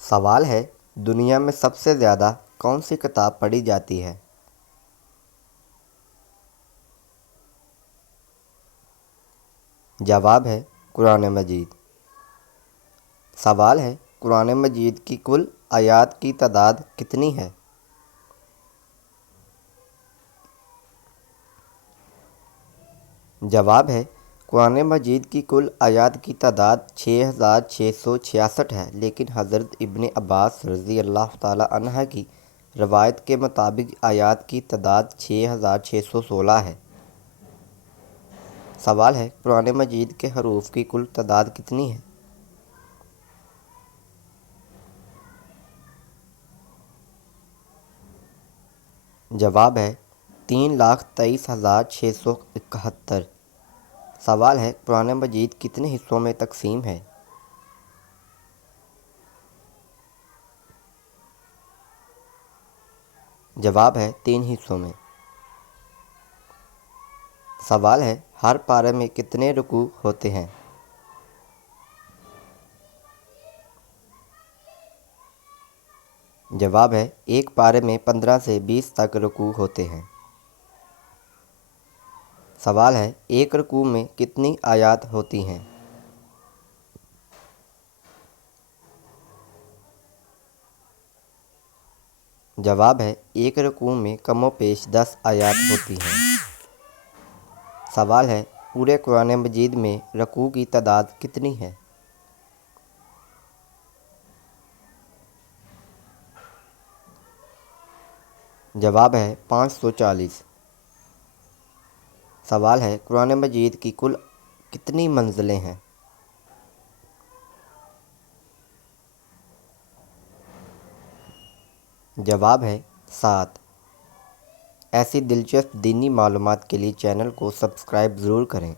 سوال ہے، دنیا میں سب سے زیادہ کون سی کتاب پڑھی جاتی ہے؟ جواب ہے قرآن مجید۔ سوال ہے، قرآن مجید کی کل آیات کی تعداد کتنی ہے؟ جواب ہے، قرآن مجید کی کل آیات کی تعداد 6666 ہے، لیکن حضرت ابن عباس رضی اللہ تعالی عنہ کی روایت کے مطابق آیات کی تعداد 6616 ہے۔ سوال ہے، قرآن مجید کے حروف کی کل تعداد کتنی ہے؟ جواب ہے 3,23,671۔ سوال ہے، قرآن مجید کتنے حصوں میں تقسیم ہے؟ جواب ہے 3 حصوں میں۔ سوال ہے، ہر پارے میں کتنے رکوع ہوتے ہیں؟ جواب ہے، ایک پارے میں 15 سے 20 تک رکوع ہوتے ہیں۔ سوال ہے، ایک رکوع میں کتنی آیات ہوتی ہیں؟ جواب ہے، ایک رکوع میں کم و بیش 10 آیات ہوتی ہیں۔ سوال ہے، پورے قرآن مجید میں رکوع کی تعداد کتنی ہے؟ جواب ہے 540۔ سوال ہے، قرآن مجید کی کل کتنی منزلیں ہیں؟ جواب ہے 7۔ ایسی دلچسپ دینی معلومات کے لیے چینل کو سبسکرائب ضرور کریں۔